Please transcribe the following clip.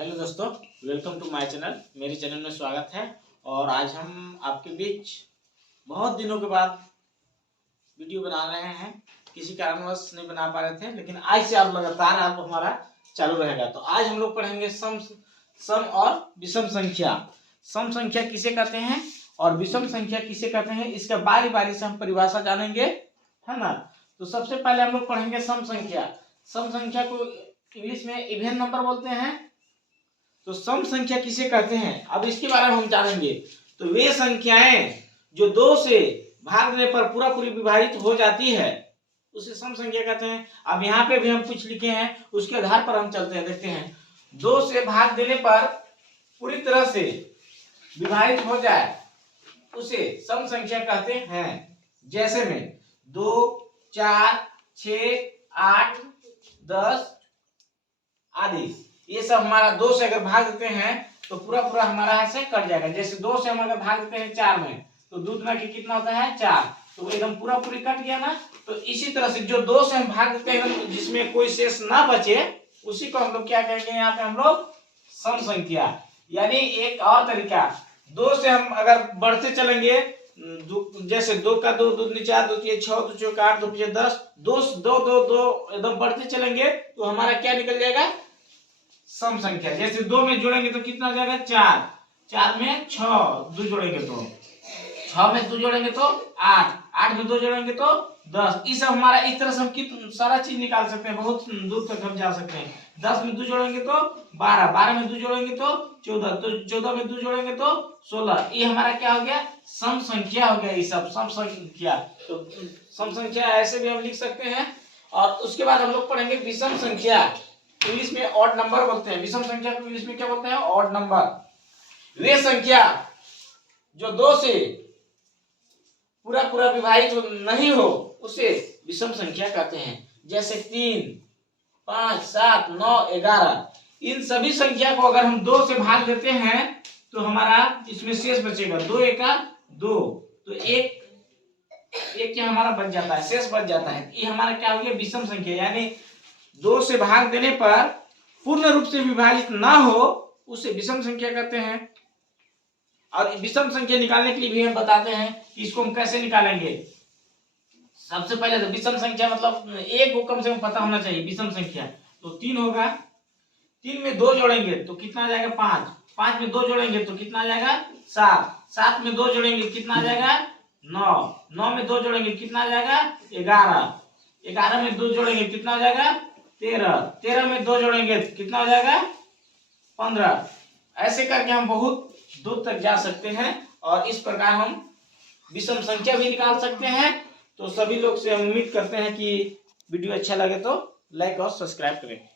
Hello दोस्तों, welcome to my channel. मेरे channel में स्वागत है। और आज हम आपके बीच बहुत दिनों के बाद वीडियो बना रहे हैं। किसी कारणवश नहीं बना पा रहे थे, लेकिन आज से आप लगातार आप हमारा चालू रहेगा। तो आज हम लोग पढ़ेंगे सम और विषम संख्या। सम संख्या किसे कहते हैं और विषम संख्या किसे कहते हैं, इसका बारी बारी से हम परिभाषा जानेंगे, है ना। तो सबसे पहले हम लोग पढ़ेंगे सम संख्या। सम संख्या को इंग्लिश में इवन नंबर बोलते हैं। तो सम संख्या किसे कहते हैं, अब इसके बारे में हम जानेंगे। तो वे संख्याएं जो दो से भाग देने पर पूरा पूरी विभाजित हो जाती है, उसे सम संख्या कहते हैं। अब यहाँ पे भी हम कुछ लिखे हैं, उसके आधार पर हम चलते हैं, देखते हैं। दो से भाग देने पर पूरी तरह से विभाजित हो जाए उसे सम संख्या कहते हैं। जैसे में 2, 4, 6, 8, 10 आदि, ये सब हमारा 2 से अगर भाग देते हैं तो पूरा पूरा हमारा ऐसे कट जाएगा। जैसे 2 से हम अगर भाग देते हैं 4 में, तो 2 गुना के कितना होता है 4, तो वो एकदम पूरा पूरी कट गया ना। तो इसी तरह से जो 2 से हम भाग देते हैं जिसमें कोई शेष ना बचे, उसी को हम लोग क्या कहेंगे, यहाँ पे हम लोग सम संख्या। यानी एक और तरीका, 2 से हम अगर बढ़ते चलेंगे, जैसे 2 का 2, 2 दूनी 4, 2 तीन 6, 2 चौक 8, 2 पीछे 10, 2 2 2 2 एकदम बढ़ते चलेंगे तो हमारा क्या निकल जाएगा, सम संख्या। जैसे 2 में जोड़ेंगे तो कितना हो जाएगा 4, 4 में 6, 2 जोड़ेंगे तो 6 में 2 जोड़ेंगे तो 8, 8 में 2 जोड़ेंगे तो 10। इस हमारा इस तरह से हम कितना सारा चीज निकाल सकते हैं, बहुत दूर तक हम जा सकते हैं। 10 में 2 जोड़ेंगे तो 12, 12 में 2 जोड़ेंगे तो 14, तो 14 में 2 जोड़ेंगे तो 16। ये हमारा क्या हो गया, सम संख्या हो गया। ये सब सम संख्या। तो सम संख्या ऐसे भी हम लिख सकते हैं। और उसके बाद हम लोग पढ़ेंगे विषम संख्या। इंग्लिश में ऑड नंबर बोलते हैं। विषम संख्या को इंग्लिश में क्या बोलते हैं, ऑड नंबर। वे संख्या जो 2 से पूरा पूरा विभाजित नहीं हो उसे विषम संख्या कहते हैं। जैसे 3, 5, 7, 9, 11, इन सभी संख्या को अगर हम 2 से भाग देते हैं तो हमारा इसमें शेष बचेगा 2 एका 2, तो एक क्या हमारा बच जाता है, शेष बच जाता है। ये हमारा क्या हो गया, विषम संख्या। यानी 2 से भाग देने पर पूर्ण रूप से विभाजित ना हो उसे विषम संख्या कहते हैं। और विषम संख्या निकालने के लिए भी हम बताते हैं कि इसको हम कैसे निकालेंगे। सबसे पहले तो विषम संख्या मतलब एक को कम से कम पता होना चाहिए। विषम संख्या तो 3 होगा, 3 में 2 जोड़ेंगे तो कितना आ जाएगा 5, 5 में 2 जोड़ेंगे तो कितना आ जाएगा 7, 7 में 2 जोड़ेंगे कितना आ जाएगा 9, 9 में 2 जोड़ेंगे कितना आ जाएगा 11, 11 में 2 जोड़ेंगे कितना आ जाएगा 13, 13 में 2 जोड़ेंगे कितना हो जाएगा 15। ऐसे करके हम बहुत दूर तक जा सकते हैं और इस प्रकार हम विषम संख्या भी निकाल सकते हैं। तो सभी लोग से हम उम्मीद करते हैं कि वीडियो अच्छा लगे तो लाइक और सब्सक्राइब करें।